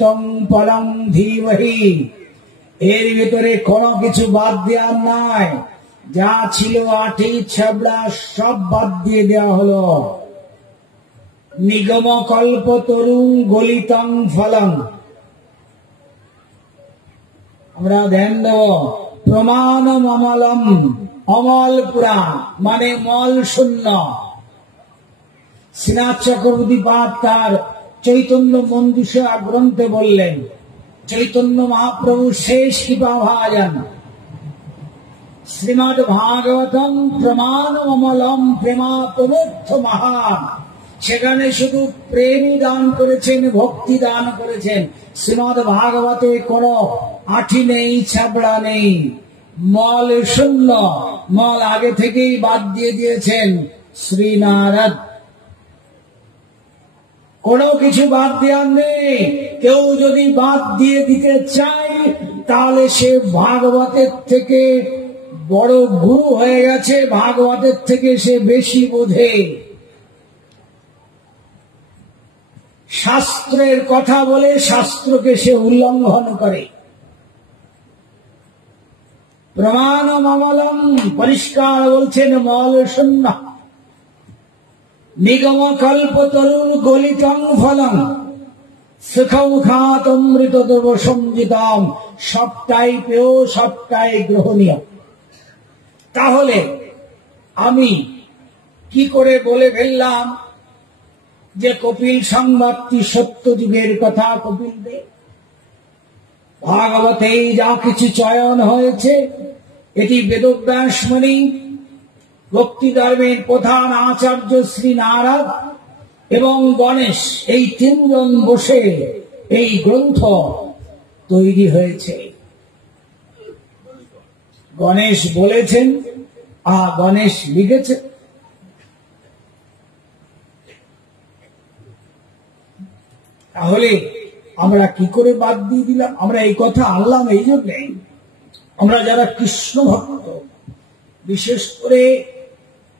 তং পরং ধীমহি, এর ভিতরে কোনো কিছু বাদ দেওয়ার নাই। যা ছিল আটি ছাবড়া সব বাদ দিয়ে দেওয়া হলো। নিগম কল্প তরুং গলিতং ফলং। আমরা ধ্যান দেব প্রমাণ অমলম, অমল পুরাণ মানে মল শূন্য। শ্রীনাথ চক্রবর্তী পাদ তার চৈতন্য মঞ্জুষা গ্রন্থে বললেন, চৈতন্য মহাপ্রভু শেষ কৃপা ভাজন শ্রীমদ ভাগবতম প্রমাণ অমলম প্রেমা প্রমুখ মহান। সেখানে শুধু প্রেমই দান করেছেন, ভক্তি দান করেছেন। শ্রীমদ ভাগবতে কোন আঠি নেই, ছাবড়া নেই, মল শূন্য। মল আগে থেকেই বাদ দিয়ে দিয়েছেন শ্রীনারদ। কোনো কিছু বাদ দেওয়ার নেই। কেউ যদি বাদ দিয়ে দিতে চায় তাহলে সে ভাগবতের থেকে বড় গুরু হয়ে গেছে, ভাগবতের থেকে সে বেশি বোঝে। শাস্ত্রের কথা বলে শাস্ত্রকে সে উল্লঙ্ঘন করে। প্রমাণ অমলম পরিষ্কার বলছেন মল শূন্য। নিগম কল্প তরুর গলিতং ফলং সুখম খাতমৃত দেব সঞ্জিতম। সবটাই পেয়, সবটাই গ্রহণীয়। তাহলে আমি কি করে বলে ফেললাম যে কপিল সংবাদটি সত্য যুগের কথা? কপিল দেব ভাগবতেই যা কিছু চয়ন হয়েছে, এটি বেদব্যাস মুনি, ভক্তি ধর্মের প্রধান আচার্য শ্রী নারদ এবং গণেশ, এই তিনজন বসে এই গ্রন্থ তৈরি হয়েছে। গণেশ বলেছেন গণেশ লিখেছে। তাহলে আমরা কি করে বাদ দিয়ে দিলাম? আমরা এই কথা আনলাম এই জন্যে, আমরা যারা কৃষ্ণ ভক্ত, বিশেষ করে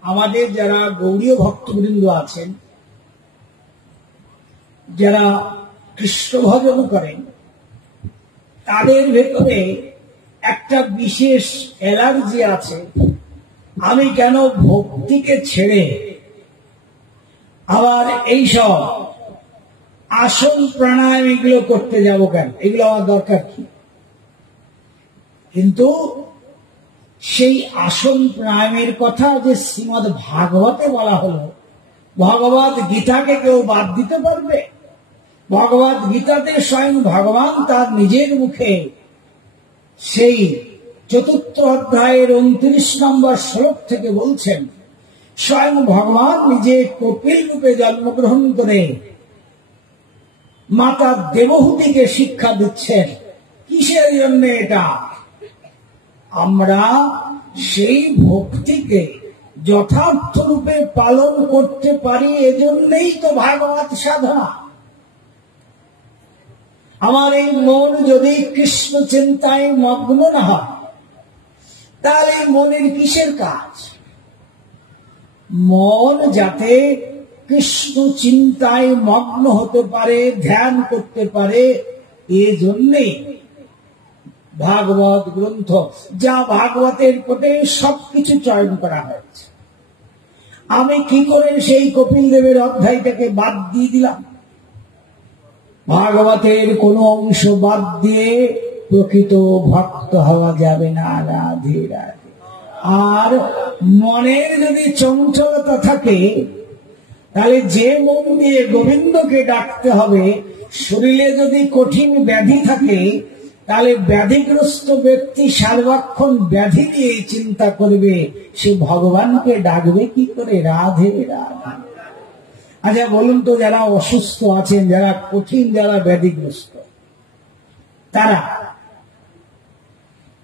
আমাদের যারা গৌড়ীয় ভক্তবৃন্দ আছেন, যারা কৃষ্ণ ভজন করেন, তাদের ভেতরে একটা বিশেষ অ্যালার্জি আছে। আমি কেন ভক্তিকে ছেড়ে আবার এইসব আসন প্রাণায়াম এগুলো করতে যাব কেন? এগুলো আমার দরকার কি? কিন্তু সেই আসন প্রাণায়ামের কথা যে শ্রীমদ ভাগবতে বলা হলো, ভগবত গীতাকে কেউ বাদ দিতে পারবে? ভগবত গীতাতে স্বয়ং ভগবান তার নিজের মুখে সেই ৪র্থ অধ্যায়ের ২৯ নম্বর শ্লোক থেকে বলছেন, স্বয়ং ভগবান নিজে কপিল রূপে জন্মগ্রহণ করে মাতা দেবহূতিকে শিক্ষা দিচ্ছেন। কিসের জন্য এটা? আমরা সেই ভক্তিকে যথার্থ রূপে পালন করতে পারি, এজন্যই তো ভাগবত সাধনা। আমার এই মন যদি কৃষ্ণ চিন্তায় মগ্ন না হয়, তাহলে মনের কিসের কাজ? মন যাতে কৃষ্ণ চিন্তায় মগ্ন হতে পারে, ধ্যান করতে পারে, এজন্যই ভাগবত গ্রন্থ, যা ভাগবতের পথে সবকিছু চয়ন করা হয়েছে। আমি কি করে সেই কপিল দেবের অধ্যায়টাকে বাদ দিয়ে দিলাম? ভাগবতের কোন অংশ বাদ দিয়ে প্রকৃত ভক্ত হওয়া যাবে না। রাধে রাধে। আর মনের যদি চঞ্চলতা থাকে, তাহলে যে মন দিয়ে গোবিন্দকে ডাকতে হবে, শরীরে যদি কঠিন ব্যাধি থাকে, তাহলে ব্যাধিগ্রস্ত ব্যক্তি সার্বক্ষণ ব্যাধি নিয়ে চিন্তা করবে, সে ভগবানকে ডাকবে কি করে? রাধে রাধে। আচ্ছা বলুন তো, যারা অসুস্থ আছেন, যারা কঠিন, যারা ব্যাধিগ্রস্ত, তারা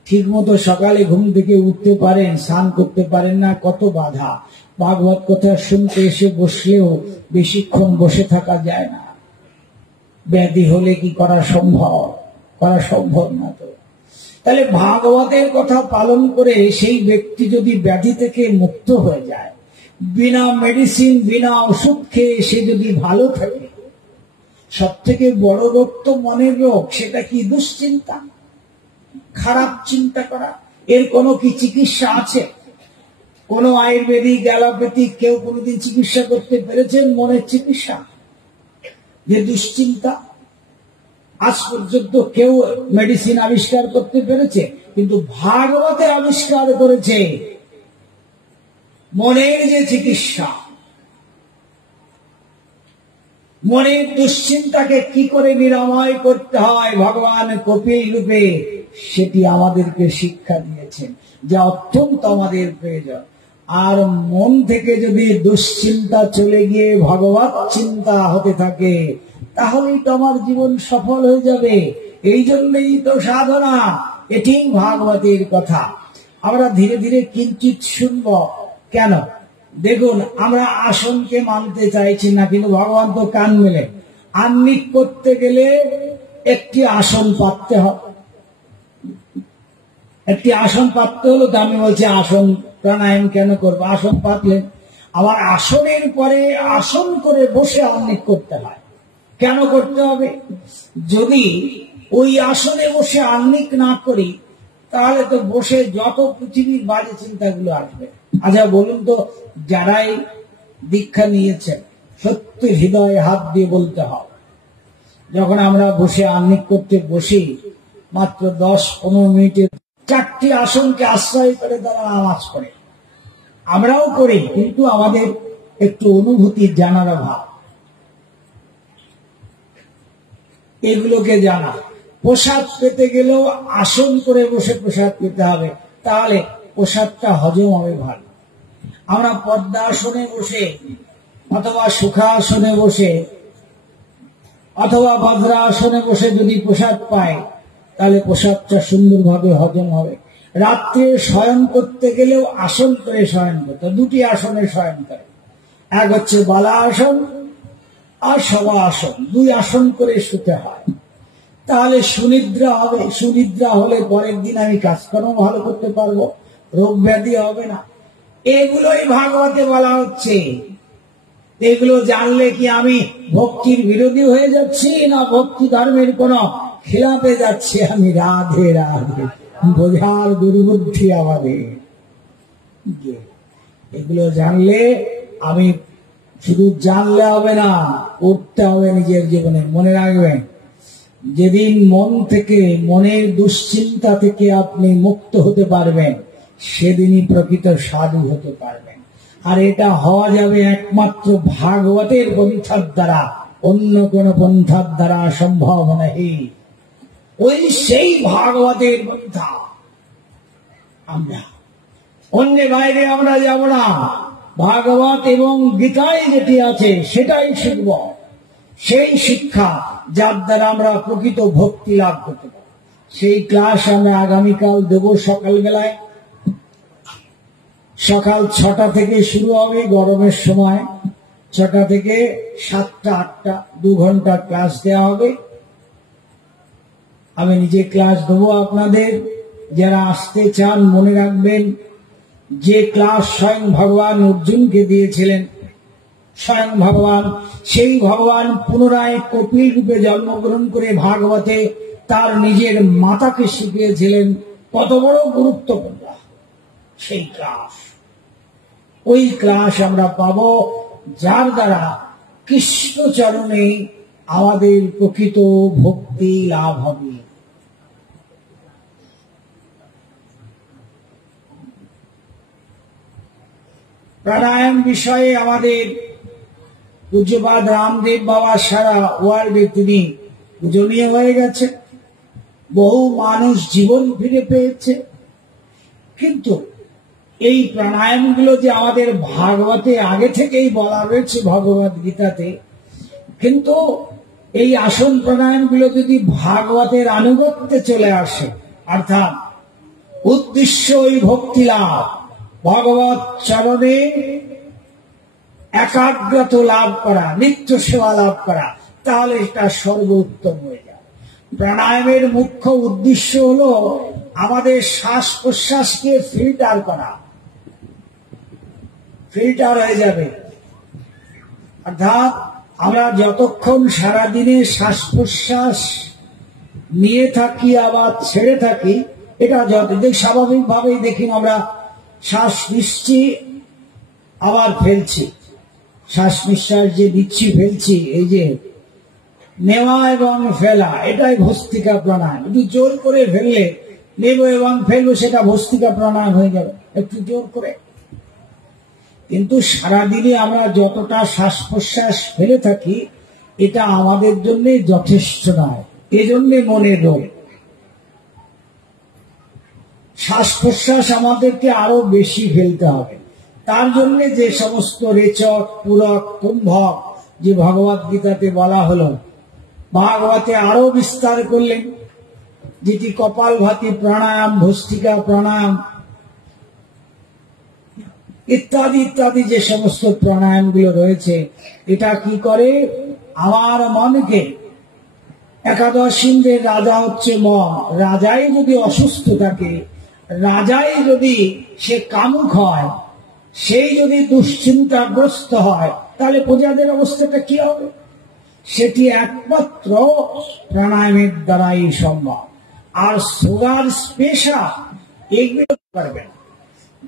ঠিক মতো সকালে ঘুম থেকে উঠতে পারেন, স্নান করতে পারেন না, কত বাধা। ভাগবত কথা শুনতে এসে বসলেও বেশিক্ষণ বসে থাকা যায় না। ব্যাধি হলে কি করা সম্ভব? করা সম্ভব না। তো তাহলে ভাগবতের কথা পালন করে সেই ব্যক্তি যদি ব্যাধি থেকে মুক্ত হয়ে যায়, বিনা মেডিসিন, বিনা ওষুধ খেয়ে সে যদি ভালো থাকে, সব থেকে বড় রোগ তো মনের রোগ। সেটা কি? দুশ্চিন্তা, খারাপ চিন্তা করা। এর কোনো কি চিকিৎসা আছে? কোন আয়ুর্বেদিক, অ্যালোপ্যাথিক কেউ কোনোদিন চিকিৎসা করতে পেরেছেন মনের চিকিৎসা? যে দুশ্চিন্তা, আজ পর্যন্ত কেউ মেডিসিন আবিষ্কার করতে পেরেছে? কিন্তু ভাগবতে আবিষ্কার করেছে মনের যে চিকিৎসা, মনের দুশ্চিন্তাকে কি করে নিরাময় করতে হয় ভগবান কপিল রূপে সেটি আমাদেরকে শিক্ষা দিয়েছেন, যা অত্যন্ত আমাদের প্রয়োজন। আর মন থেকে যদি দুশ্চিন্তা চলে গিয়ে ভগবত চিন্তা হতে থাকে, তাহলেই তো আমার জীবন সফল হয়ে যাবে। এই জন্যই তো সাধনা, এটি ভাগবতের কথা। আমরা ধীরে ধীরে কিঞ্চিৎ শুনব। কেন? দেখুন, আমরা আসনকে মানতে চাইছি না, কিন্তু ভগবান তো কান মেলে। আহ্নিক করতে গেলে একটি আসন পাততে হবে, একটি আসন পাততে হলো। তো আমি বলছি আসন প্রাণায়াম কেন করবো? আসন পাতলেন, আবার আসনের পরে আসন করে বসে আহ্নিক করতে হয়। কেন করতে হবে? যদি ওই আসনে বসে আহ্নিক না করি, তাহলে তো বসে যত পৃথিবীর বাজে চিন্তাগুলো আসবে। আচ্ছা বলুন তো, যারাই দীক্ষা নিয়েছেন, সত্য হৃদয়ে হাত দিয়ে বলতে হবে, যখন আমরা বসে আহ্নিক করতে বসি, মাত্র 10-15 মিনিটে 4টি আসনকে আশ্রয় করে তারা নামাজ পড়ে। আমরাও করি, কিন্তু আমাদের একটু অনুভূতি জানার অভাব। এগুলোকে জানা। প্রসাদ পেতে গেলেও আসন করে বসে প্রসাদ পেতে হবে, তাহলে প্রসাদটা হজম হবে ভালো। আমরা পদ্মাসনে বসে অথবা সুখাসনে বসে অথবা বজ্রাসনে বসে যদি প্রসাদ পাই, তাহলে প্রসাদটা সুন্দরভাবে হজম হবে। রাত্রে শয়ন করতে গেলেও আসন করে শয়ন করতে, 2টি আসনে শয়ন করে। এক হচ্ছে বালা আসন আর সভা আসন, 2 আসন করে শুতে হয়। তাহলে সুনিদ্রা হবে। সুনিদ্রা হলে পরের দিন আমি কাজকর্ম ভালো করতে পারবো, রোগ ব্যাধি হবে না। এগুলোই ভাগবতে বলা হচ্ছে। এগুলো জানলে কি আমি ভক্তির বিরোধী হয়ে যাচ্ছি, না ভক্তি ধর্মের কোন খিলাফে যাচ্ছি আমি? রাধে রাধে, বোঝার দুর্বুদ্ধি আমাদের। এগুলো জানলে আমি, শুধু জানলে হবে না, করতে হবে নিজের জীবনে। মনে রাখবেন, যেদিন মন থেকে, মনের দুশ্চিন্তা থেকে আপনি মুক্ত হতে পারবেন, সেদিনই প্রকৃত সাধু হতে পারবেন। আর এটা হওয়া যাবে একমাত্র ভাগবতের পন্থার দ্বারা, অন্য কোন পন্থার দ্বারা সম্ভব নেই। ওই সেই ভাগবতের পন্থা। আমরা অন্য বাইরে আমরা যাব না। ভাগবত এবং গীতায় যেটি আছে সেটাই শিখব, সেই শিক্ষা যার দ্বারা আমরা প্রকৃত ভক্তি লাভ করতে পারি। সেই ক্লাস আমরা আগামীকাল দেব সকালবেলায়। সকাল 6টা থেকে শুরু হবে, গরমের সময় 6টা থেকে 7টা 8টা 2 ঘন্টা ক্লাস দেওয়া হবে। আমি নিজে ক্লাস দেবো আপনাদের। যারা আসতে চান মনে রাখবেন, যে ক্লাস স্বয়ং ভগবান অর্জুনকে দিয়েছিলেন, স্বয়ং ভগবান, সেই ভগবান পুনরায় কপিল রূপে জন্মগ্রহণ করে ভাগবতে তার নিজের মাতাকে শিখিয়েছিলেন। কত বড় গুরুত্বপূর্ণ সেই ক্লাস। ওই ক্লাস আমরা পাব, যার দ্বারা কৃষ্ণচরণে আমাদের প্রকৃত ভক্তি লাভ হবে। প্রাণায়াম বিষয়ে আমাদের পূজ্যপাদ রামদেব বাবা সারা ওয়ার্ল্ডে তিনি পূজনীয় হয়ে গেছে। বহু মানুষ জীবন ফিরে পেয়েছে। কিন্তু এই প্রাণায়ামগুলো যে আমাদের ভাগবতে আগে থেকেই বলা রয়েছে, ভগবত গীতাতে, কিন্তু এই আসন প্রাণায়ামগুলো যদি ভাগবতের আনুগত্যে চলে আসে, অর্থাৎ উদ্দেশ্য ওই ভক্তি লাভ, ভগবত চরণে একাগ্রত লাভ করা, নিত্য সেবা লাভ করা, তাহলে এটা সর্বোত্তম হয়ে যায়। প্রাণায়ামের মুখ্য উদ্দেশ্য হলো আমাদের শ্বাস প্রশ্বাসকে ফিল্টার করা, ফিল্টার হয়ে যাবে। অর্থাৎ আমরা যতক্ষণ সারাদিনে শ্বাস প্রশ্বাস নিয়ে থাকি আবার ছেড়ে থাকি, এটা যতদিন স্বাভাবিকভাবেই দেখি আমরা শ্বাস নিচ্ছি আবার ফেলছি, শ্বাস নিঃশ্বাস যে দিচ্ছি ফেলছি, এই যে নেওয়া এবং ফেলা, এটাই ভস্ত্রিকা প্রাণায়াম। একটু জোর করে ফেললে নেব এবং ফেলবো, সেটা ভস্ত্রিকা প্রাণায়াম হয়ে যাবে একটু জোর করে। কিন্তু সারাদিনে আমরা যতটা শ্বাস প্রশ্বাস ফেলে থাকি, এটা আমাদের জন্য যথেষ্ট নয়, এজন্য মনের রোগ। শ্বাস প্রশ্বাস আমাদেরকে আরো বেশি ফেলতে হবে। তার জন্য যে সমস্ত রেচক, পূরক, কুম্ভক যে ভগবত গীতাতে বলা হলো, ভাগবতে আরো বিস্তার করলেন, যেটি কপালভাতি প্রাণায়াম, ভস্ত্রিকা প্রাণায়াম ইত্যাদি ইত্যাদি যে সমস্ত প্রাণায়াম গুলো রয়েছে, এটা কি করে আমার মনকে, একাদশ ইন্দ্রের রাজা হচ্ছে মন, রাজাই যদি অসুস্থ থাকে, রাজাই যদি সে কামুক হয়, সেই যদি দুশ্চিন্তাগ্রস্ত হয়, তাহলে প্রজাদের অবস্থাটা কি হবে? সেটি একমাত্র প্রাণায়ামের দ্বারাই সম্ভব। আর সুগার স্পেশা এগুলো পারবেন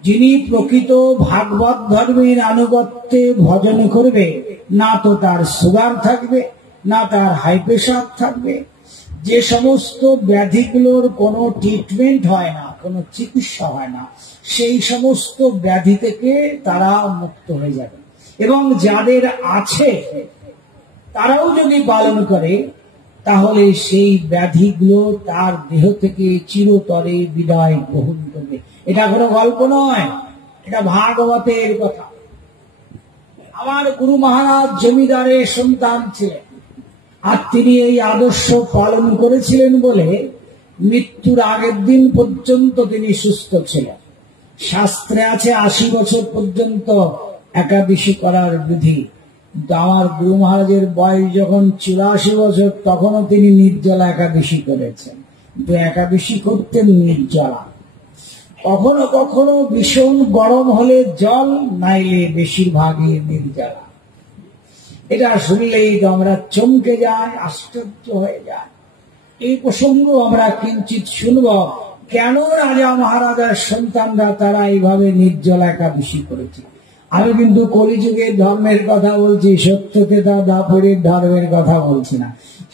যিনি প্রকৃত ভাগবত ধর্মের আনুগত্যে ভজন করবে, না তো তার সুগার থাকবে, না তার হাই প্রেশার থাকবে। যে সমস্ত ব্যাধিগুলোর কোনো ট্রিটমেন্ট হয় না, কোনো চিকিৎসা হয় না, সেই সমস্ত ব্যাধি থেকে তারা মুক্ত হয়ে যাবে। এবং যাদের আছে তারাও যদি পালন করে, তাহলে সেই ব্যাধিগুলো তার দেহ থেকে চিরতরে বিদায় গ্রহণ করবে। এটা কোনো গল্প নয়, এটা ভাগবতের কথা। আমার গুরু মহারাজ জমিদারের সন্তান ছিলেন, আর তিনি এই আদর্শ পালন করেছিলেন বলে মৃত্যুর আগের দিন পর্যন্ত তিনি সুস্থ ছিলেন। শাস্ত্রে আছে 80 বছর পর্যন্ত একাদশী করার বিধি। আমার গুরু মহারাজের বয়স যখন 84 বছর, তখনও তিনি নির্জলা একাদশী করেছেন। কিন্তু একাদশী করতেন নির্জলা। কখনো কখনো ভীষণ গরম হলে জল, নাইলে বেশিরভাগই নির্জলা। এটা শুনলেই তো আমরা চমকে যাই, আশ্চর্য হয়ে যায়। এই প্রসঙ্গ আমরা কিঞ্চিত শুনব, কেন রাজা মহারাজার সন্তানরা তারা এইভাবে নির্জলা একাদশী করেছে। আমি কিন্তু কলিযুগের ধর্মের কথা বলছি, সত্যকেতা দাপরের ধর্মের কথা বলছি না।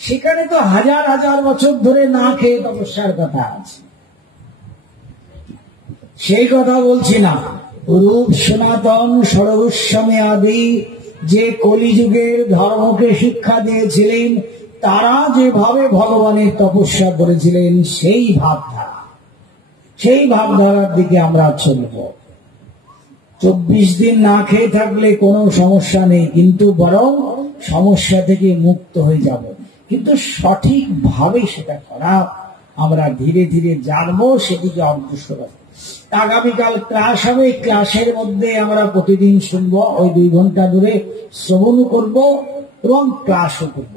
সেখানে তো হাজার হাজার বছর ধরে না খেয়ে তপস্যার কথা আছে, সেই কথা বলছি না। রূপ সনাতন সর্বস্বামী আদি যে কলিযুগের ধর্মকে শিক্ষা দিয়েছিলেন, তারা যেভাবে ভগবানের তপস্যা করেছিলেন, সেই ভাবধারার দিকে আমরা চলব। 24 দিন না খেয়ে থাকলে কোনো সমস্যা নেই, কিন্তু বরং সমস্যা থেকে মুক্ত হয়ে যাব। কিন্তু সঠিকভাবে সেটা করা আমরা ধীরে ধীরে জানবো, সেদিকে অগ্রসর হব। আগামীকাল ক্লাস হবে, ক্লাসের মধ্যে আমরা প্রতিদিন শুনবো, ওই 2 ঘন্টা ধরে শ্রবণ করব এবং ক্লাসও করব।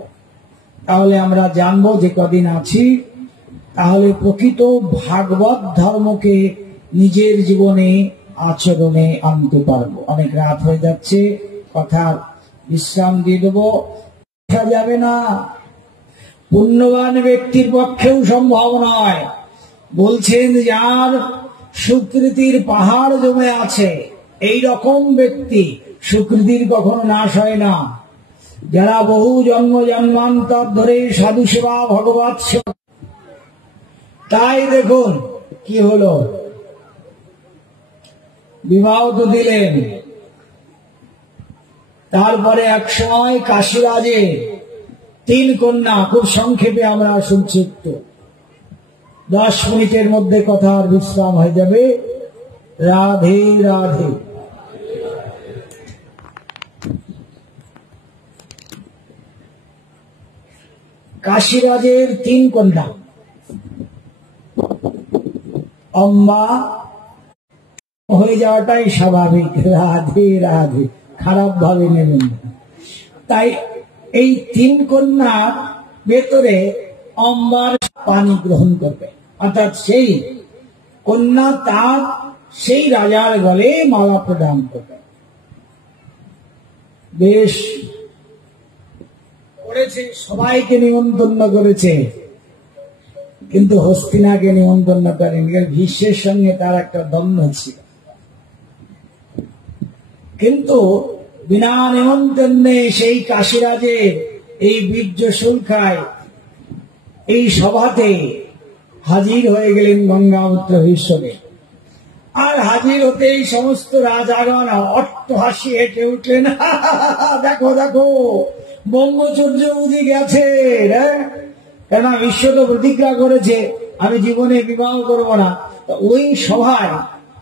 তাহলে আমরা জানবো যে কদিন আছি, তাহলে প্রকৃত ভাগবত ধর্মকে নিজের জীবনে আচরণে আনতে পারবো। অনেক রাত হয়ে যাচ্ছে, কথা বিশ্রাম দিয়ে দেবো। যাবে না, পুণ্যবান ব্যক্তির পক্ষেও সম্ভব নয়। বলছেন যার সুকৃতির পাহাড় জমে আছে, এই রকম ব্যক্তি সুকৃতির কখনো নাশ হয় না। যারা বহু জন্ম জন্মান্তর ধরে সাধু সেবা, ভগবত সেবা, তাই দেখুন কি হলো, বিবাহ তো দিলেন, তারপরে এক সময় কাশীরাজে 3 কন্যা। খুব সংক্ষেপে আমরা সংক্ষিপ্ত 10 মিনিটের মধ্যে কথার বিশ্রাম হয়ে যাবে। রাধে রাধে। কাশীরাজের 3 কন্যা, অম্বা হয়ে যাওয়াটাই স্বাভাবিক। রাধে রাধে, খারাপ ভাবে নেবেন। তাই এই 3 কন্যার ভেতরে অম্বার পানি গ্রহণ করবে, অর্থাৎ সেই কন্যা তার সেই রাজার গলে মালা প্রদান করবে। বেশ করেছে, সবাইকে নিমন্ত্রণ করেছে, কিন্তু হস্তিনাকে নিমন্ত্রণ করেনি। ভীষ্মের সঙ্গে তার একটা দ্বন্দ্ব ছিল। কিন্তু বিনা নিমন্ত্রণে সেই কাশীরাজের এই বীর্য শুল্কায় এই সভাতে হাজির হয়ে গেলেন গঙ্গাপুত্র ভীষ্মদেব। আর হাজির হতে এই সমস্ত রাজাগণ অট্টহাসি হেঁটে উঠলেন, দেখো দেখো ব্রহ্মচর্য বুঝি গেছে। কেননা ভীষ্ম তো প্রতিজ্ঞা করেছে আমি জীবনে বিবাহ করব না। ওই সভায়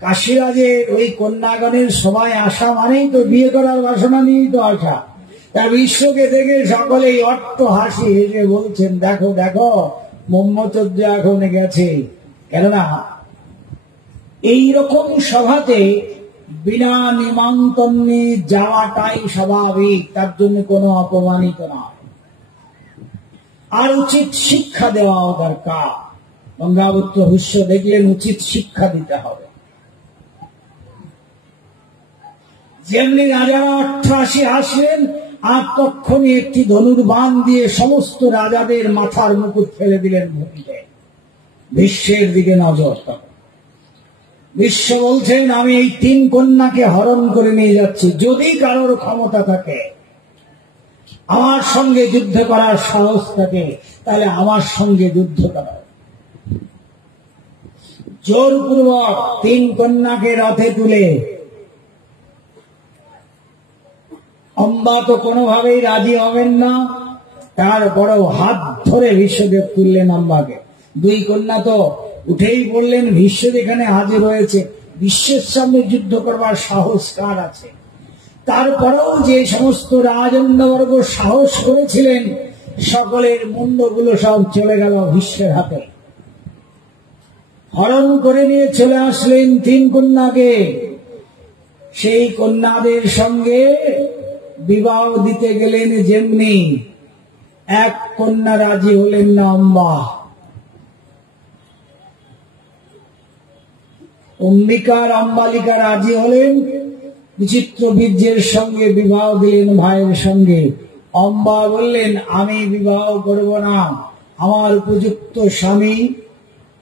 কাশীরাজের ওই কন্যাগণের সভায় আসা মানেই তো বিয়ে করার বাসনা নিয়েই তো আসা। তার বিশ্বকে দেখে সকলেই অট্টহাসি হেসে বলছেন, দেখো দেখো ব্রহ্মচর্য এখন গেছে। কেননা এইরকম সভাতে বিনা নিমন্ত্রণে যাওয়াটাই স্বাভাবিক, তার জন্য কোনো অপমানিত নয়। আর উচিত শিক্ষা দেওয়াও দরকার। গঙ্গাপুত্র ভীষ্ম দেখলেন উচিত শিক্ষা দিতে হবে। যেমনি রাজারা অট্টহাসি হাসলেন, আর তক্ষণই একটি ধনুর্বাণ দিয়ে সমস্ত রাজাদের মাথার মুকুট ফেলে দিলেন ভূমিতে। ভীষ্মের দিকে নজর তখন। ভীষ্ম বলছেন আমি এই 3 কন্যাকে হরণ করে নিয়ে যাচ্ছি, যদি কারোর ক্ষমতা থাকে, আমার সঙ্গে যুদ্ধ করার সাহস থাকে, তাহলে আমার সঙ্গে যুদ্ধ করা। জোরপূর্বক 3 কন্যাকে রথে তুলে, অম্বা তো কোনোভাবেই রাজি হবেন না, তারপরেও হাত ধরে ভীষ্মদেব তুললেন অম্বাকে। 2 কন্যা তো উঠেই বললেন ভীষ্ম এখানে হাজির হয়েছে, বিশ্বের সামনে যুদ্ধ করবার সাহস কার আছে? তারপরেও যে সমস্ত রাজন্যবর্গ সাহস করেছিলেন, সকলের মুন্ডগুলো সব চলে গেল ভীষ্মের হাতে। হরণ করে নিয়ে চলে আসলেন 3 কন্যাকে। সেই কন্যাদের সঙ্গে বিবাহ দিতে গেলেন, যেমনি 1 কন্যা রাজি হলেন না অম্বা। অম্বিকার অম্বালিকা রাজি হলেন, বিচিত্র বীর্যের সঙ্গে বিবাহ দিলেন ভাইয়ের সঙ্গে। অম্বা বললেন আমি বিবাহ করব না, আমার উপযুক্ত স্বামী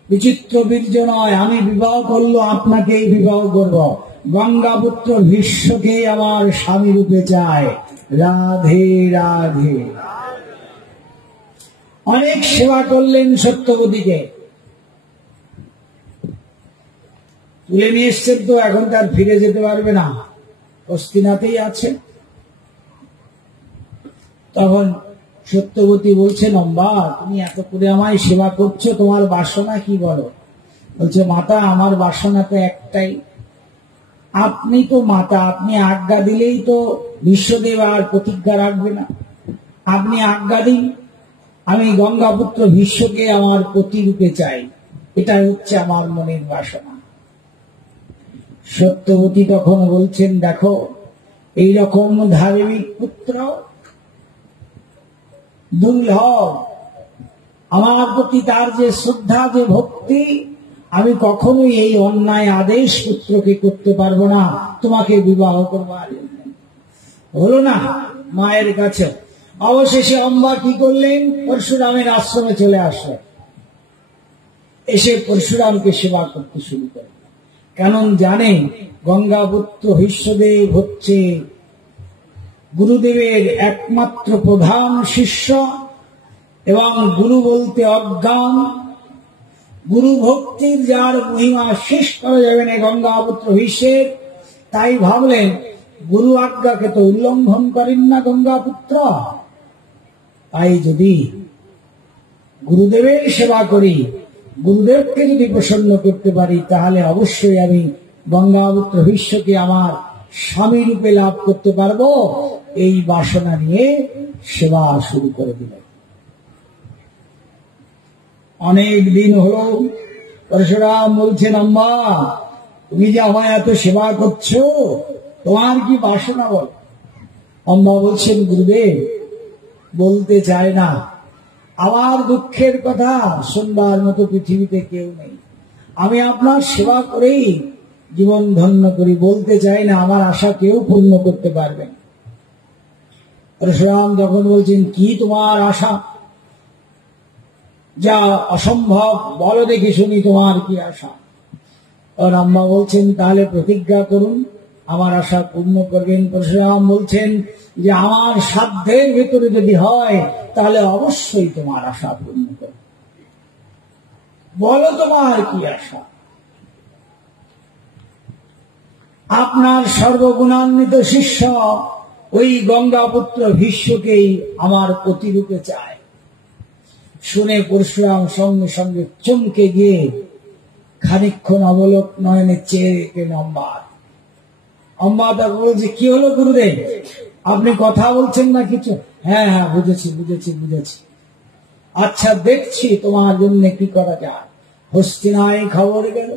বিচিত্র বীর্য নয়, আমি বিবাহ করলো আপনাকেই বিবাহ করব। গঙ্গাপুত্র ভীষ্মকে আমার স্বামী রূপে চায়। রাধে রাধে। অনেক সেবা করলেন সত্যবতীকে, তুলে নিয়ে এসছেন, তো এখন তার ফিরে যেতে পারবে না, হস্তিনাতেই আছে। তখন সত্যবতী বলছেন অম্বা তুমি এত করে আমায় সেবা করছো, তোমার বাসনা কি বলো? বলছে মাতা আমার বাসনা তো একটাই, আপনি তো মাতা, আপনি আজ্ঞা দিলেই তো বিশ্বদেব আর প্রতিজ্ঞা রাখবে না। আপনি আজ্ঞা দিন, আমি গঙ্গাপুত্র ভীষ্মকে আমার প্রতিরূপে চাই, এটাই হচ্ছে আমার মনের বাসনা। সত্যবতী তখন বলছেন দেখো এইরকম ধার্মিক পুত্র দুর্লভ, আমার প্রতি তার যে শ্রদ্ধা যে ভক্তি, আমি কখনোই এই অন্যায় আদেশ পুত্রকে করতে পারবো না, তোমাকে বিবাহ করবার হলো না মায়ের কাছে। অবশেষে অম্বা কি করলেন, পরশুরামের আশ্রমে চলে আসলেন, এসে পরশুরামকে সেবা করতে শুরু করলেন। কারণ জানে গঙ্গাপুত্র ভীষ্মদেব হচ্ছে গুরুদেবের একমাত্র প্রধান শিষ্য, এবং গুরু বলতে অজ্ঞান, গুরু ভক্তির যার মহিমা শেষ করা যাবে না গঙ্গাপুত্র ভীষ্মের। তাই ভাবলেন গুরু আজ্ঞাকে তো উল্লঙ্ঘন করেন না গঙ্গাপুত্র, তাই যদি গুরুদেবের সেবা করি, গুরুদেবকে যদি প্রসন্ন করতে পারি, তাহলে অবশ্যই আমি গঙ্গাপুত্র ভীষ্মকে আমার স্বামী রূপে লাভ করতে পারবো। এই বাসনা নিয়ে সেবা শুরু করে দিলেন। অনেক দিন হলো, পরশুরাম বলছেন আম্মা তুমি যে আমায় এত সেবা করছো, তোমার কি বাসনা বল? আম্মা বলছেন গুরুদেব বলতে চায় না, আমার দুঃখের কথা শুনবার মতো পৃথিবীতে কেউ নেই, আমি আপনার সেবা করেই জীবন ধন্য করি, বলতে চাই না, আমার আশা কেউ পূর্ণ করতে পারবেন। পরশুরাম যখন বলছেন, কি তোমার আশা? যা অসম্ভব, বলো দেখি শুনি তোমার কি আশা। আর আম্মা বলছেন, তাহলে প্রতিজ্ঞা করুন আমার আশা পূর্ণ করবেন। পরশুরাম বলছেন যে আমার সাধ্যের ভেতরে যদি হয় তাহলে অবশ্যই তোমার আশা পূর্ণ করব। বলো তোমার কি আশা। আপনার সর্বগুণান্বিত শিষ্য ওই গঙ্গাপুত্র ভীষ্মকেই আমার প্রতিরূপে চায়। শুনে পরশুরাম সঙ্গে সঙ্গে চমকে গিয়ে খানিকক্ষণ অবলোক নয়নে চেয়ে রেখেন অম্বার। অম্বা তাকে বলছে, কি হলো গুরুদেব, আপনি কথা বলছেন না কিছু? হ্যাঁ হ্যাঁ, বুঝেছি বুঝেছি বুঝেছি। আচ্ছা, দেখছি তোমার জন্য কি করা যায়। হস্তিনায় খবর গেল।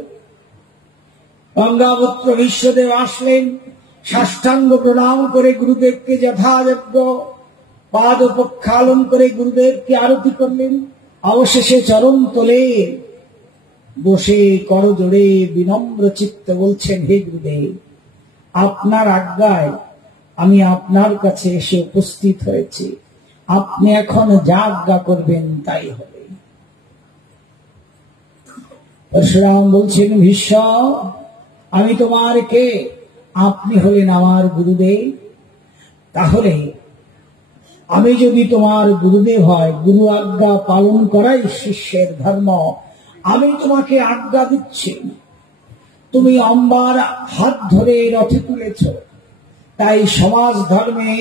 গঙ্গাপুত্র ভীষ্মদেব আসলেন, সাষ্টাঙ্গ প্রণাম করে গুরুদেবকে যথাযোগ্য পাদ প্রক্ষালন করে গুরুদেবকে আরতি করলেন। অবশেষে চরণ তোলে বসে করজোড়ে বিনম্র চিত্তে বলছেন, হে গুরুদেব, আপনার আজ্ঞায় আমি আপনার কাছে এসে উপস্থিত হয়েছি। আপনি এখন যা আজ্ঞা করবেন তাই হবে। পরশুরাম বলছেন, ভীষ্ম, আমি তোমার কে? আপনি হলেন আমার গুরুদেব। তাহলে আমি যদি তোমার গুরুদেব হয়, গুরু আজ্ঞা পালন করাই শিষ্যের ধর্ম। আমি তোমাকে আজ্ঞা দিচ্ছি, তুমি অম্বার হাত ধরে রথে তুলেছ, তাই সমাজ ধর্মে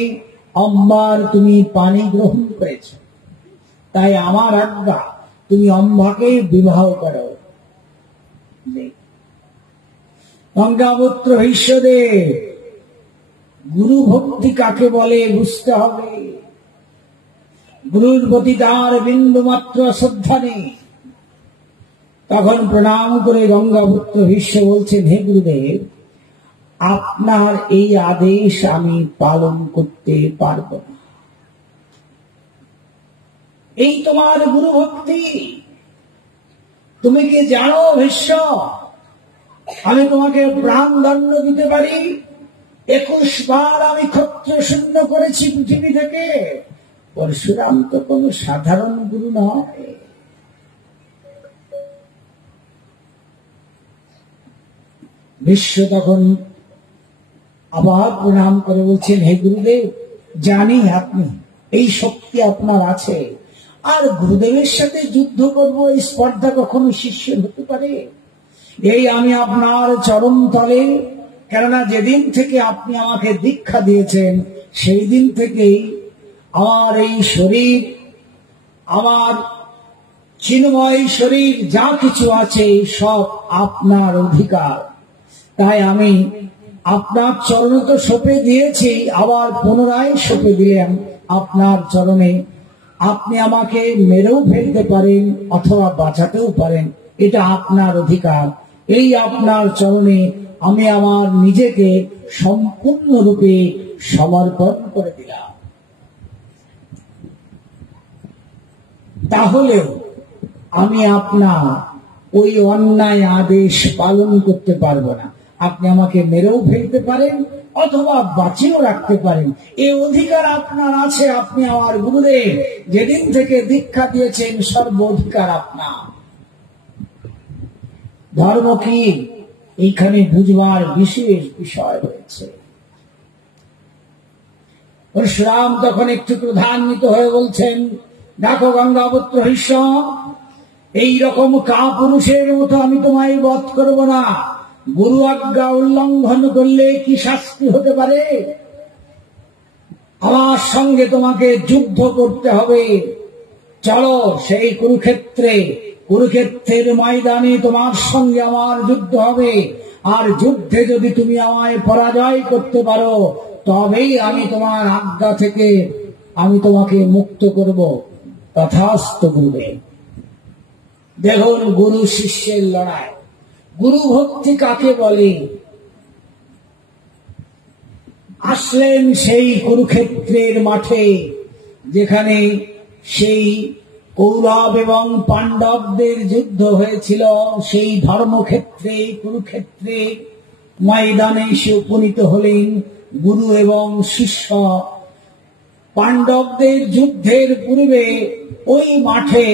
অম্বার তুমি পানি গ্রহণ করেছ। তাই আমার আজ্ঞা, তুমি অম্বাকে বিবাহ করো। গঙ্গাপুত্র ভীষ্মদেব, গুরু ভক্তি কাকে বলে বুঝতে হবে। গুরুর প্রতি তার বিন্দু মাত্র শ্রদ্ধা নেই। তখন প্রণাম করে গঙ্গাপুত্র ভীষ্ম বলছেন, হে গুরুদেব, আপনার এই আদেশ আমি পালন করতে পারব না। এই তোমার গুরু ভক্তি? তুমি কি জানো ভীষ্ম, আমি তোমাকে প্রাণ দণ্ড দিতে পারি। 21 বার আমি ক্ষত্রিয় শূন্য করেছি পৃথিবী থেকে। পরশুরাম তো কোন সাধারণ গুরু নয়। ভীষ্ম তখন আবার প্রণাম করে বলছেন, হে গুরুদেব, জানি আপনি এই শক্তি আপনার আছে, আর গুরুদেবের সাথে যুদ্ধ করব এই স্পর্ধা কখনো শিষ্যের হতে পারে? এই আমি আপনার চরণ তলে, কেননা যেদিন থেকে আপনি আমাকে দীক্ষা দিয়েছেন সেই দিন থেকেই আমার এই শরীর, আমার চিন্ময় শরীর যা কিছু আছে সব আপনার অধিকার। তাই আমি আপনার চরণে তো সঁপে দিয়েছি, আবার পুনরায় সঁপে দিলাম আপনার চরণে। আপনি আমাকে মেরেও ফেলতে পারেন অথবা বাঁচাতেও পারেন, এটা আপনার অধিকার। এই আপনার চরণে আমি আমার নিজেকে সম্পূর্ণরূপে সমর্পণ করে দিলাম। তাহলেও আমি আপনার ওই অন্যায় আদেশ পালন করতে পারবো না। আপনি আমাকে মেরেও ফেলতে পারেন অথবা বাঁচিয়েও রাখতে পারেন, এই অধিকার আপনার আছে। আপনি আমার গুরুদেব, যেদিন থেকে দীক্ষা দিয়েছেন সর্ব অধিকার আপনার। ধর্ম কি, এইখানে বুঝবার বিশেষ বিষয় রয়েছে। পরশুরাম তখন একটু ক্রোধান্বিত হয়ে বলছেন, দেখো গঙ্গাপুত্র ভীষ্ম, এইরকম কাপুরুষের মতো আমি তোমায় বধ করব না। গুরু আজ্ঞা উল্লঙ্ঘন করলে কি শাস্তি হতে পারে? আমার সঙ্গে তোমাকে যুদ্ধ করতে হবে। চলো সেই কুরুক্ষেত্রের ময়দানে তোমার সঙ্গে আমার যুদ্ধ হবে। আর যুদ্ধে যদি তুমি আমায় পরাজয় করতে পারো, তবেই আমি তোমার আজ্ঞা থেকে আমি তোমাকে মুক্ত করব। তথাস্তু গুরুদেব। দেখুন গুরু শিষ্যের লড়াই। গুরু ভক্তি কাকে বলে? আসলেন সেই কুরুক্ষেত্রের মাঠে, যেখানে সেই কৌরব এবং পাণ্ডবদের যুদ্ধ হয়েছিল। সেই ধর্মক্ষেত্রে কুরুক্ষেত্রে ময়দানে এসে উপনীত হলেন গুরু এবং শিষ্য। পাণ্ডবদের যুদ্ধের পূর্বে ওই মাঠে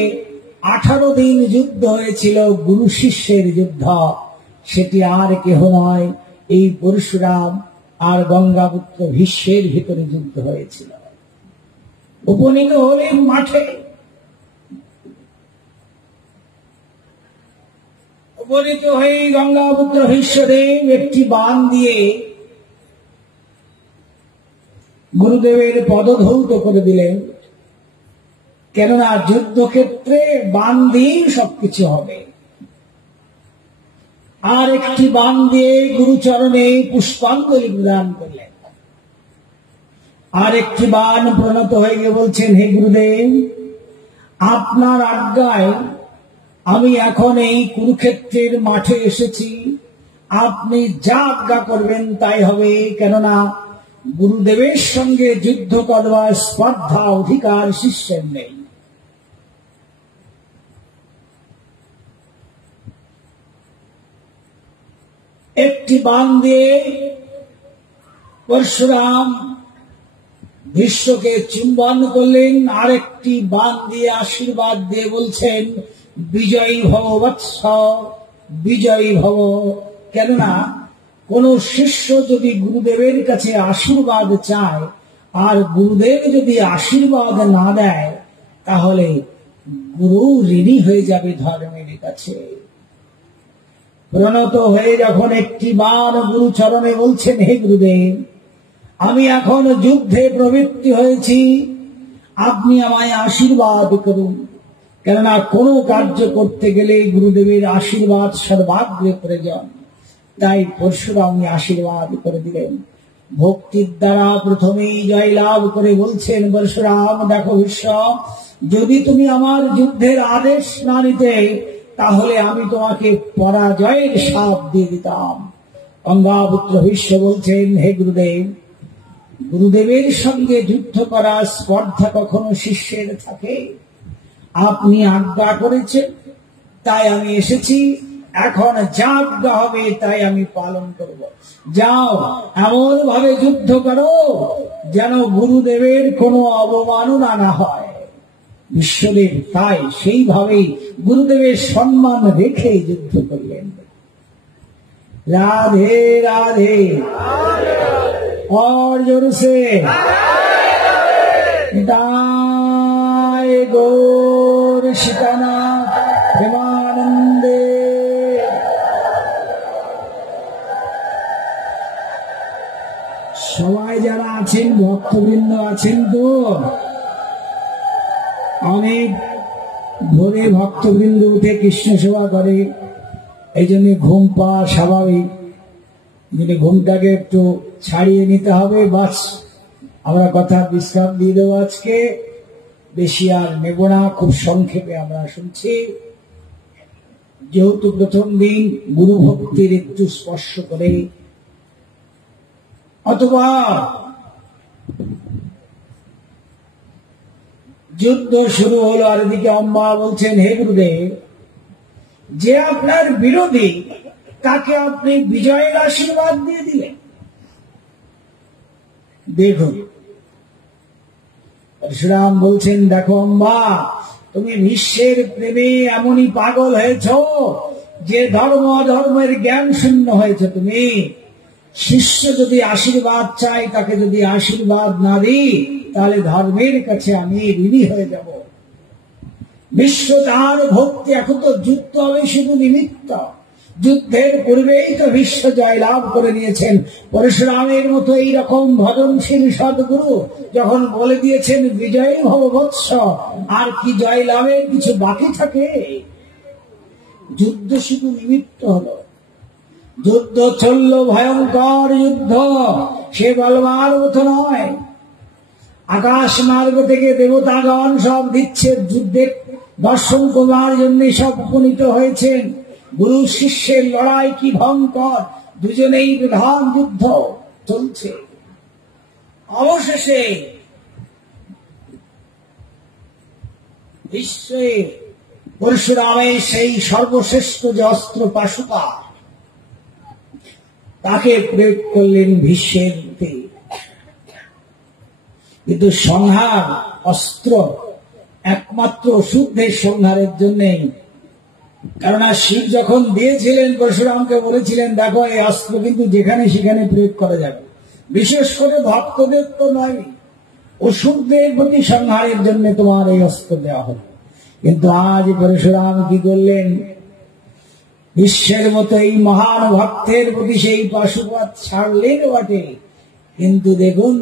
18 দিন যুদ্ধ হয়েছিল, গুরু শিষ্যের যুদ্ধ। সেটি আর কেহ নয়, এই পরশুরাম আর গঙ্গাপুত্র ভীষ্মের ভিতরে যুদ্ধ হয়েছিল। উপনীত হলেন মাঠে, উপনীত হয়ে গঙ্গাপুত্র ভীষ্মদেব একটি বাণ দিয়ে গুরুদেবের পদধৌত করে দিলেন, কেননা যুদ্ধক্ষেত্রে বাণ দিয়েই সবকিছু হবে। আর একটি বাণ দিয়ে গুরুচরণে পুষ্পাঞ্জলি প্রদান করলেন। আর একটি বাণ প্রণত হয়ে গিয়ে বলছেন, হে গুরুদেব, আপনার আজ্ঞায় আমি এখন এই কুরুক্ষেত্রের মাঠে এসেছি, আপনি যা আজ্ঞা করবেন তাই হবে, কেননা গুরুদেবের সঙ্গে যুদ্ধ করবার স্পর্ধা অধিকার শিষ্যের নেই। একটি বাণ দিয়ে পরশুরাম ভীষ্মকে চুম্বন করলেন, আরেকটি বাণ দিয়ে আশীর্বাদ দিয়ে বলছেন, বিজয়ী ভব বৎস, বিজয়ী ভব। কেননা কোন শিষ্য যদি গুরুদেবের কাছে আশীর্বাদ চায় আর গুরুদেব যদি আশীর্বাদ না দেয়, তাহলে গুরু ঋণী হয়ে যাবে ধর্মের কাছে। প্রণত হয়ে যখন একটি বার গুরু চরণে বলছেন, হে গুরুদেব, আমি এখন যুদ্ধে প্রবৃত্তি হয়েছি, আপনি আমায় আশীর্বাদ করুন। কেননা কোন কার্য করতে গেলে গুরুদেবের আশীর্বাদ সর্বাগ্রে প্রয়োজন। তাই পরশুরাম আশীর্বাদ করে দিলেন। ভক্তির দ্বারা প্রথমেই জয়লাভ করে বলছেন, পরশুরাম দেখো ভীষ্ম, যদি তুমি আমার যুদ্ধের আদেশ না নিতে, তাহলে আমি তোমাকে পরাজয়ের শাপ দিয়ে দিতাম। গঙ্গাপুত্র ভীষ্ম বলছেন, হে গুরুদেব, গুরুদেবের সঙ্গে যুদ্ধ করা স্পর্ধা কখনো শিষ্যের থাকে? আপনি আজ্ঞা করেছেন, তাই আমি এসেছি। এখন যা আজ্ঞা হবে তাই আমি পালন করব। যাও, এমন ভাবে যুদ্ধ করো যেন গুরুদেবের কোনো অবমাননা না হয়। ঈশ্বরের তাই সেইভাবেই গুরুদেবের সম্মান রেখে যুদ্ধ করলেন। রাধে রাধে, और जोर से दाय गौर शिकानाथ प्रेमानंदे। সবাই যারা আছেন, ভক্তবৃন্দ আছেন, তো অনেক ভোরে ভক্তবৃন্দ উঠে কৃষ্ণ সেবা করে, এই জন্য ঘুম পাওয়া স্বাভাবিক। যদি ঘুমটাকে একটু ছাড়িয়ে নিতে হবে, বাস আমরা কথা বিশ্রাম দিয়ে দেবো। আজকে বেশি আর নেব না, খুব সংক্ষেপে আমরা শুনছি। যেহেতু প্রথম দিন, গুরু ভক্তির একটু স্পর্শ করে, অথবা যুদ্ধ শুরু হলো, আর এদিকে অম্বা বলছেন, হে গুরুদেব, যে আপনার বিরোধী তাকে আপনি বিজয়ের আশীর্বাদ দিয়ে দিলেন। দেখুন, পরশুরাম বলছেন, দেখো অম্বা, তুমি বিশ্বের প্রেমে এমনই পাগল হয়েছ যে ধর্ম অধর্মের জ্ঞান শূন্য হয়েছ। তুমি শিষ্য যদি আশীর্বাদ চাই, তাকে যদি আশীর্বাদ না দিই, তাহলে ধর্মের কাছে আমি ঋণী হয়ে যাব। বিশ্ব তার ভক্তি, এখন তো যুদ্ধ হবে শুধু নিমিত্ত। যুদ্ধের পূর্বেই তো বিশ্ব জয়লাভ করে নিয়েছেন। পরশুরামের মতো এইরকম ভজনশীল সদ্গুরু যখন বলে দিয়েছেন বিজয়ী ভব বৎস, আর কি জয়লাভের কিছু বাকি থাকে? যুদ্ধ শুধু নিমিত্ত হলো। যুদ্ধ চলল, ভয়ঙ্কর যুদ্ধ, সে বলবার মতো নয়। আকাশ মার্গ থেকে দেবতাগণ সব দিচ্ছে, যুদ্ধে দর্শন করবার জন্য সব উপনীত হয়েছেন। গুরু শিষ্যের লড়াই কি ভয়ঙ্কর, দুজনেই প্রধান যুদ্ধ চলছে। অবশেষে বিশ্বে পরশুরামের সেই সর্বশ্রেষ্ঠ যে অস্ত্র পাশুকা, তাকে প্রয়োগ করলেন ভীষ্মের রূপে। কিন্তু সংহার অস্ত্র একমাত্র অসুরদের সংহারের জন্যই। কেননা শিব যখন দিয়েছিলেন পরশুরামকে বলেছিলেন, দেখো এই অস্ত্র কিন্তু যেখানে সেখানে প্রয়োগ করা যাবে, বিশেষ করে ভক্তদের তো নয়, অসুরদের প্রতি সংহারের জন্য তোমার এই অস্ত্র দেওয়া হবে। কিন্তু আজ পরশুরাম কি করলেন? বিশ্বের মতো এই মহান ভক্তের প্রতি সেই পাশুপাত ছাড়লেন বটে, কিন্তু দেখুন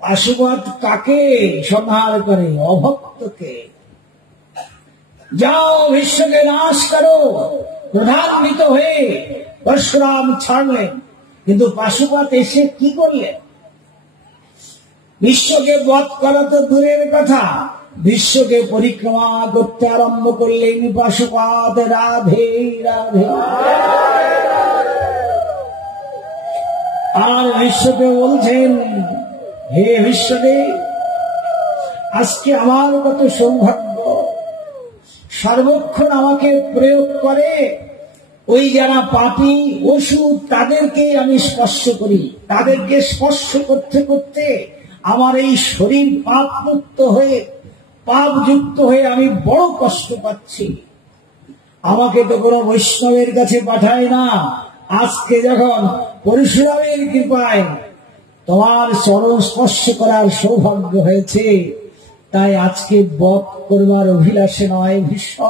পাশুপাত কাকে সংহার করে? অভক্তকে। যাও বিশ্বকে নাশ করো, ক্রোধান্বিত হয়ে পরশুরাম ছাড়লেন। কিন্তু পাশুপাত এসে কি করলেন? বিশ্বকে বধ করা তো দূরের কথা, বিশ্বকে পরিক্রমা করতে আরম্ভ করলেন পাশুপাত। রাধে রাধে। আর বিশ্বকে বলছেন, হে বিশ্বদেব, আজকে আমার কত সৌভাগ্য, সর্বক্ষণ আমাকে প্রয়োগ করে ওই যারা পাপী অসুর তাদেরকে আমি স্পর্শ করি। তাদেরকে স্পর্শ করতে করতে আমার এই শরীর পাপ মুক্ত হয়ে পাপযুক্ত হয়ে আমি বড় কষ্ট পাচ্ছি। আমাকে তো কোনো বৈষ্ণবের কাছে পাঠায় না। আজকে যখন পরশুরামের কৃপায় তোমার চরণ স্পর্শ করার সৌভাগ্য হয়েছে, তাই আজকে বধ করবার অভিলাষে নয় ভীষ্ম,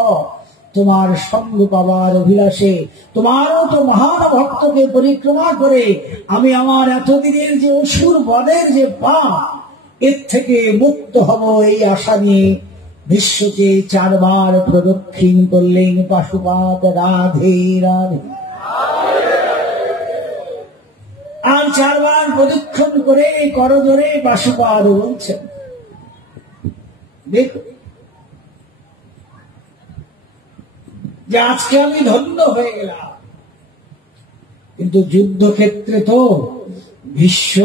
তোমার সঙ্গ পাবার অভিলাষে, তোমারও তো মহান ভক্তকে পরিক্রমা করে আমি আমার এতদিনের যে অসুর বধের যে পাপ, এর থেকে মুক্ত হব এই আশা নিয়ে বিশ্বকে 4 বার প্রদক্ষিণ করলেন পাশুপাত। রাধে রাধে। আর 4 বার প্রদক্ষিণ করে করজোরে পাশুপাত বলছেন, দেখো যে আজকে আমি ধন্য হয়ে গেলাম। কিন্তু যুদ্ধক্ষেত্রে তো ভীষ্ম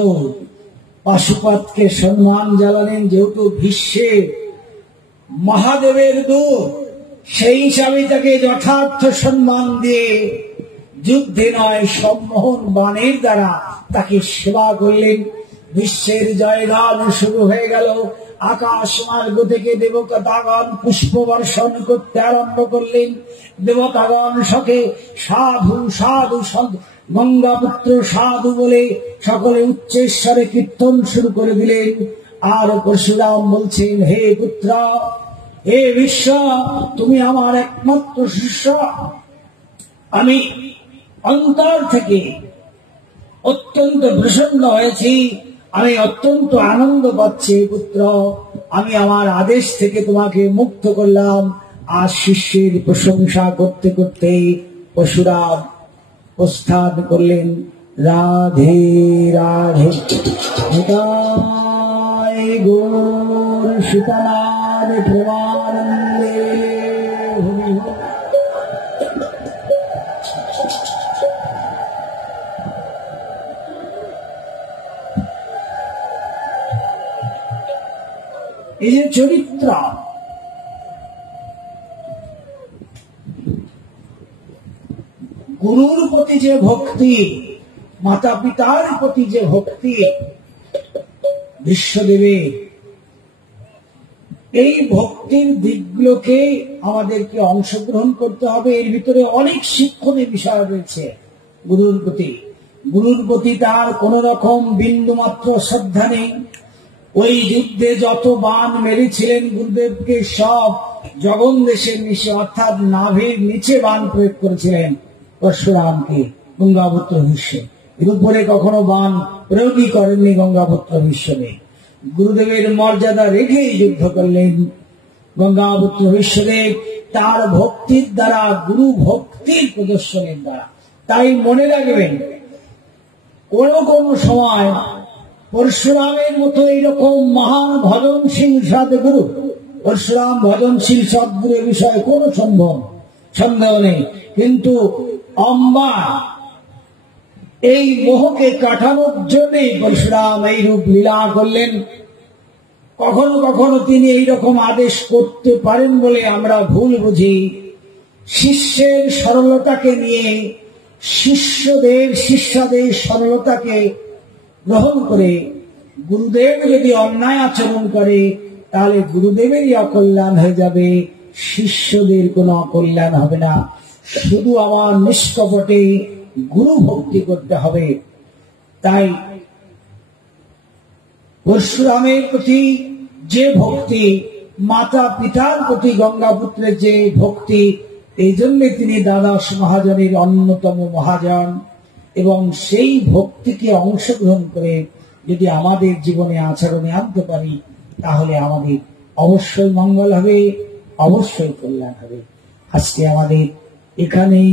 পাশুপাতকে সম্মান জানালেন, যেহেতু ভীষ্মের মহাদেবের দূত, সেই হিসাবে তাকে যথার্থ সম্মান দিয়ে যুদ্ধে নয় সম্মোহন বাণের দ্বারা তাকে সেবা করলেন। বিশ্বের জয়গান শুরু হয়ে গেল। আকাশ মার্গ থেকে দেবতাগণ পুষ্প বর্ষণ করতে আরম্ভ করলেন। দেবতাগণ সকে সাধু সাধু গঙ্গাপুত্র সাধু বলে সকলে উচ্চেশ্বরে কীর্তন শুরু করে দিলেন। আর পরশুরাম বলছেন, হে পুত্র, হে বিশ্ব, তুমি আমার একমাত্র শিষ্য। আমি অন্তর থেকে অত্যন্ত প্রসন্ন হয়েছি, আমি অত্যন্ত আনন্দ পাচ্ছি পুত্র। আমি আমার আদেশ থেকে তোমাকে মুক্ত করলাম। আর শিষ্যের প্রশংসা করতে করতে পরশুরাম প্রস্থান করলেন। রাধে রাধে। নিতাই গৌর সীতানাথ প্রেমানন্দে। এই যে চরিত্র, গুরুর প্রতি যে ভক্তি, মাতা পিতার প্রতি যে ভক্তি বিশ্বদেবের, এই ভক্তির দিকগুলোকে আমাদেরকে অংশগ্রহণ করতে হবে। এর ভিতরে অনেক শিক্ষণীয় বিষয় রয়েছে। গুরুর প্রতি তার কোন রকম বিন্দু মাত্র শ্রদ্ধা নেই। ওই যুদ্ধে যত বাণ মেরেছিলেন গুরুদেবকে সব জগন দেশের নিচে, অর্থাৎ নাভির নিচে বাণ প্রয়োগ করেছিলেন পরশুরামকে গঙ্গাপুত্র ভীষ্ম। এর উপরে কখনো বাণ প্রয়োগই করেননি গঙ্গাপুত্র ভীষ্মকে। গুরুদেবের মর্যাদা রেখেই যুদ্ধ করলেন গঙ্গাপুত্র ভীষ্মদেব, তার ভক্তির দ্বারা, গুরু ভক্তির প্রদর্শনের দ্বারা। তাই মনে রাখবেন, কোন কোন সময় পরশুরামের মতো এইরকম মহান ভজনশীল সদ্গুরু, পরশুরাম ভজনশীল সদ্গুরুর বিষয়ে কোন সন্দেহ নেই, কিন্তু অম্বা এই মোহকে কাটানোর জন্যই পরশুরাম এই রূপ লীলা করলেন। কখনো কখনো তিনি এইরকম আদেশ করতে পারেন বলে আমরা ভুল বুঝি। শিষ্যের সরলতাকে নিয়ে, শিষ্যদের সরলতাকে গ্রহণ করে গুরুদেব যদি অন্যায় আচরণ করে তাহলে গুরুদেবেরই অকল্যাণ হয়ে যাবে, শিষ্যদের কোনো অকল্যাণ হবে না। শুধু আমার নিষ্কপটে গুরু ভক্তি করতে হবে। তাই পরশুরামের প্রতি যে ভক্তি, মাতা পিতার প্রতি গঙ্গাপুত্রের যে ভক্তি, এই জন্য তিনি দ্বাদশ মহাজনের অন্যতম মহাজন। এবং সেই ভক্তিকে অংশগ্রহণ করে যদি আমাদের জীবনে আচরণে আনতে পারি তাহলে আমাদের অবশ্যই মঙ্গল হবে, অবশ্যই কল্যাণ হবে। আজকে আমাদের এখানেই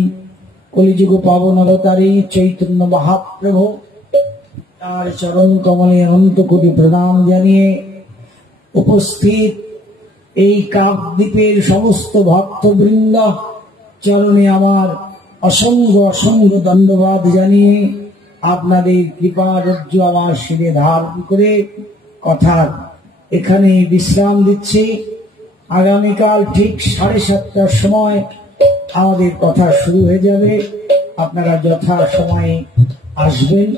কলিযুগ পাবন অবতারী চৈতন্য মহাপ্রভু তার চরণ কমলে অনন্ত কোটি প্রণাম জানিয়ে উপস্থিত এই কাকদ্বীপের সমস্ত ভক্তবৃন্দ চরণে আমার অসংখ্য অসংখ্য ধন্যবাদ জানিয়ে আপনাদের কৃপারজ্জু আমার শিরে ধারণ করে কথার এখানে বিশ্রাম দিচ্ছি। আগামীকাল ঠিক 7:30টার সময় আমাদের কথা শুরু হয়ে যাবে। আপনারা যথা সময়ে আসবেন।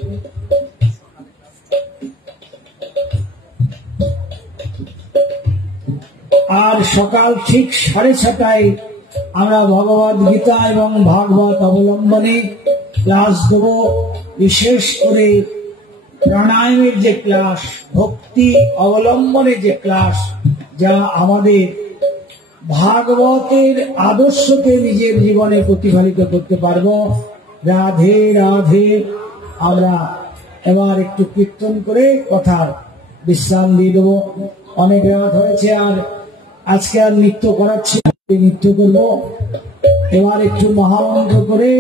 আর সকাল ঠিক 6:30টায় আমরা ভগবদ গীতা এবং ভাগবত অবলম্বনে ক্লাস দেব। বিশেষ করে প্রাণায়ামের যে ক্লাস, ভক্তি অবলম্বনে যে ক্লাস, যা আমাদের ভাগবতের আদর্শকে নিজের জীবনে প্রতিফলিত করতে পারব। রাধে রাধে। আমরা এবার একটু কীর্তন করে কথার বিশ্রাম দিয়ে দেবো। অনেক রাত হয়েছে, আর আজকে আর নৃত্য করাচ্ছি, নৃত্য করবো। এবার একটু মহামন্ত্র করে